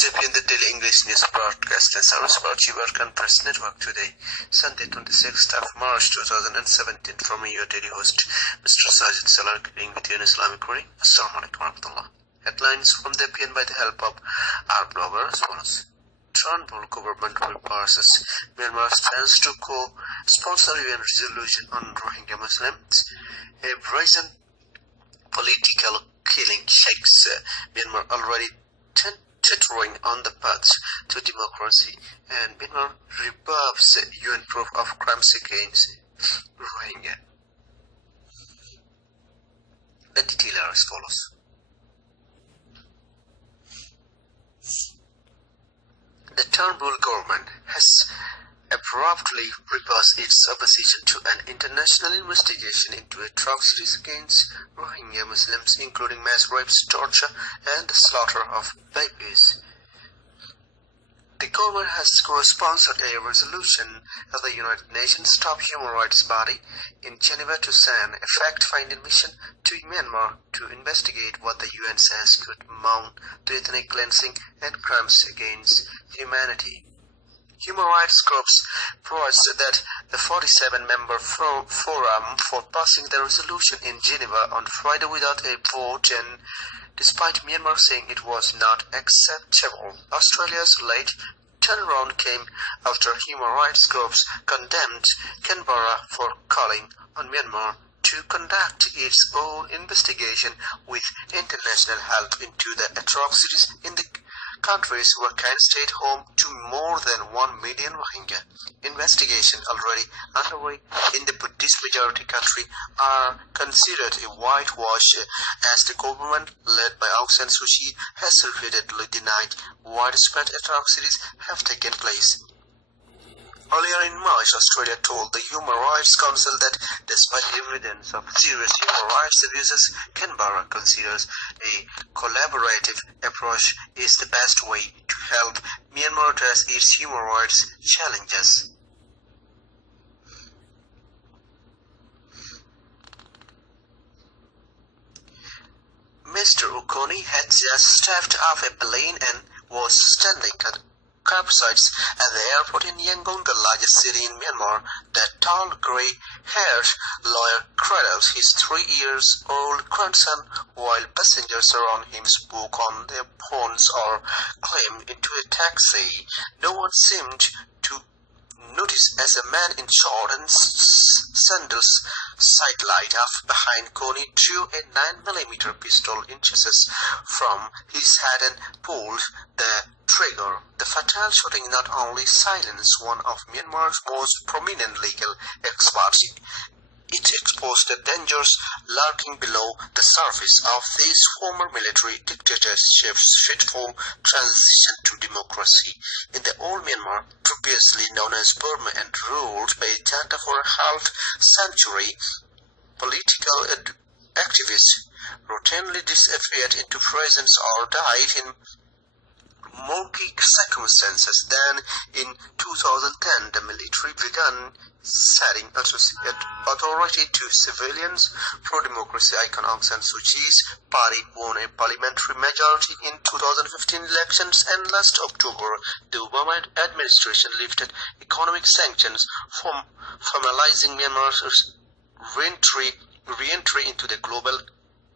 is APN, the Daily English News Broadcast and Service about Arakan Press Network today, Sunday 26th of March 2017. From me, your daily host, Mr. Sajid Salar, agreeing with you in Islamic reading. Assalamu alaikum warahmatullah. Headlines from the APN by the help of our blogger as follows. Turnbull government repasses Myanmar's plans to co-sponsor UN resolution on Rohingya Muslims. A brazen political killing shakes Myanmar already teetering on the path to democracy, and Myanmar rebuffs UN proof of crimes against Rohingya. The details are as follows. The Turnbull government has abruptly reversed its opposition to an international investigation into atrocities against Rohingya Muslims, including mass rapes, torture, and the slaughter of babies. The government has co-sponsored a resolution at the United Nations Top Human Rights Body in Geneva to send a fact-finding mission to Myanmar to investigate what the UN says could amount to ethnic cleansing and crimes against humanity. Human rights groups promised that the 47-member forum for passing the resolution in Geneva on Friday without a vote, and despite Myanmar saying it was not acceptable. Australia's late turnaround came after human rights groups condemned Canberra for calling on Myanmar to conduct its own investigation with international help into the atrocities in the countries where can stayed home to more than 1 million Rohingya. Investigation already underway in the Buddhist majority country are considered a whitewash, as the government led by Aung San Suu Kyi has repeatedly denied widespread atrocities have taken place. Earlier in March, Australia told the Human Rights Council that despite evidence of serious human rights abuses, Canberra considers a collaborative approach is the best way to help Myanmar address its human rights challenges. Mr. Ukoni had just stepped off a plane and was standing at curbsides at the airport in Yangon, the largest city in Myanmar. The tall, grey-haired lawyer cradles his 3-year-old grandson while passengers around him spoke on their phones or climbed into a taxi. No one seemed to notice as a man in shorts and sandals sidelight up behind Coney drew a 9mm pistol inches from his head and pulled the trigger. The fatal shooting not only silenced one of Myanmar's most prominent legal experts, it exposed the dangers lurking below the surface of this former military dictatorship's fitful transition to democracy. In the old Myanmar, previously known as Burma and ruled by a junta for a half-century, political activists routinely disappeared into prisons or died in murky circumstances. Then, in 2010, the military began setting authority to civilians. Pro-democracy icon Aung San Suu Kyi's party won a parliamentary majority in 2015 elections, and last October, the Obama administration lifted economic sanctions, formalizing Myanmar's re-entry into the global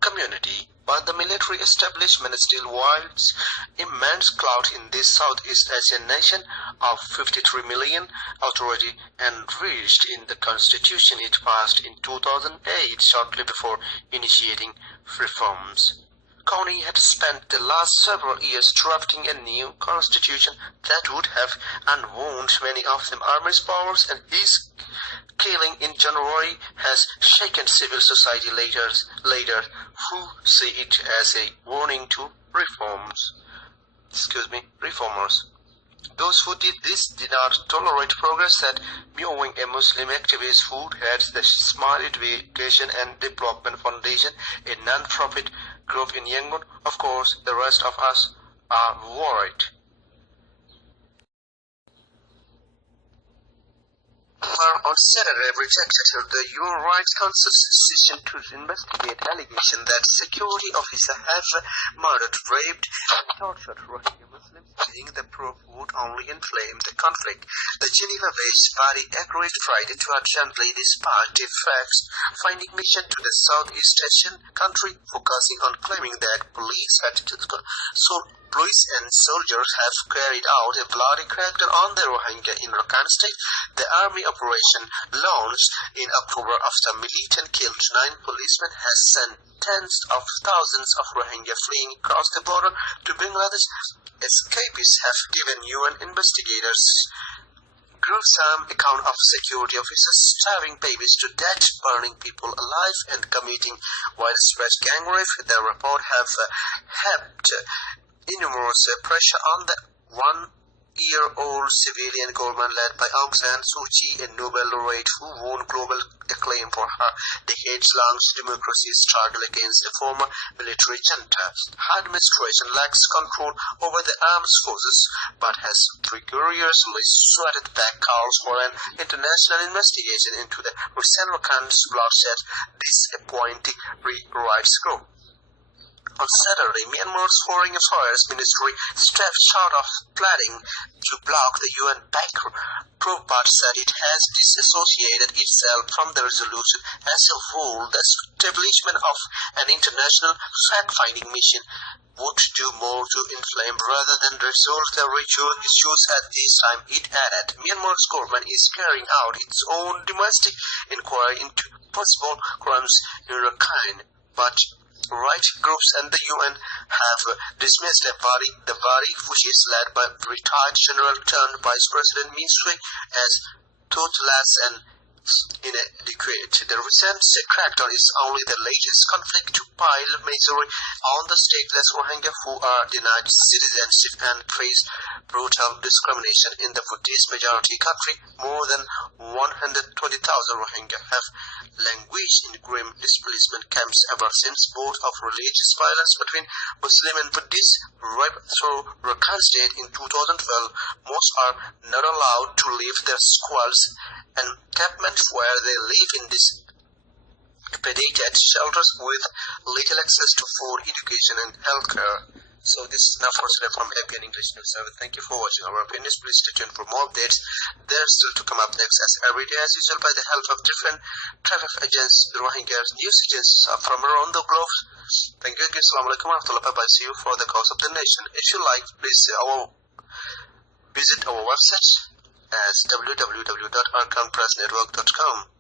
community. But the military establishment still wields immense clout in this Southeast Asian nation of 53 million, authority enriched in the constitution it passed in 2008, shortly before initiating reforms. Coney had spent the last several years drafting a new constitution that would have unwound many of the army's powers, and his killing in January has shaken civil society leaders who see it as a warning to reformers. Those who did this did not tolerate progress, that Mewing, a Muslim activist who heads the Smile Education and Development Foundation, a non-profit group in Yangon. Of course, the rest of us are worried. On Saturday rejected the Human Rights Council's decision to investigate allegations that security officers have murdered, raped, and tortured Rohingya Muslims saying the probe would only inflame the conflict. The Geneva-based body agreed Friday to urgently dispatch a fact-finding mission to the Southeast Asian country, focusing on claiming that police and soldiers have carried out a bloody crackdown on the Rohingya in Arakan state. The army operation, launched in October after militant killed 9 policemen, has sent tens of thousands of Rohingya fleeing across the border to Bangladesh. Escapists have given UN investigators groups some account of security officers starving babies to death, burning people alive, and committing widespread gang rape. The report have helped enormous pressure on the one-year-old civilian government led by Aung San Suu Kyi, a Nobel laureate who won global acclaim for her decades-long democracy struggle against the former military junta. Her administration lacks control over the armed forces, but has rigorously swatted back calls for an international investigation into the recent Arakan bloodshed, disappointing rights group. On Saturday, Myanmar's Foreign Affairs Ministry stepped short of planning to block the UN-backed probe but said it has disassociated itself from the resolution as a whole. The establishment of an international fact-finding mission would do more to inflame rather than resolve the regional issues at this time, it added. Myanmar's government is carrying out its own domestic inquiry into possible crimes in Rakhine, but right groups and the UN have dismissed the body which is led by retired General turned Vice President Min Sui as toothless and inadequate. The recent crackdown is only the latest conflict to pile misery on the stateless Rohingya who are denied citizenship and face brutal discrimination in the Buddhist majority country. More than 120,000 Rohingya have languished in grim displacement camps ever since bout of religious violence between Muslim and Buddhist ripped through Rakhine state in 2012. Most are not allowed to leave their squalls and encampments where they live in these dilapidated shelters with little access to food, education and healthcare. So this is now for today from APN English News Service. Thank you for watching our opinions. Please stay tuned for more updates. They're still to come up next as every day as usual by the help of different traffic agents, Rohingyas, news agents from around the globe. Thank you. Assalamualaikum warahmatullahi wabarakatuh. See you for the cause of the nation. If you like, please visit our website as www.arakanpressnetwork.com.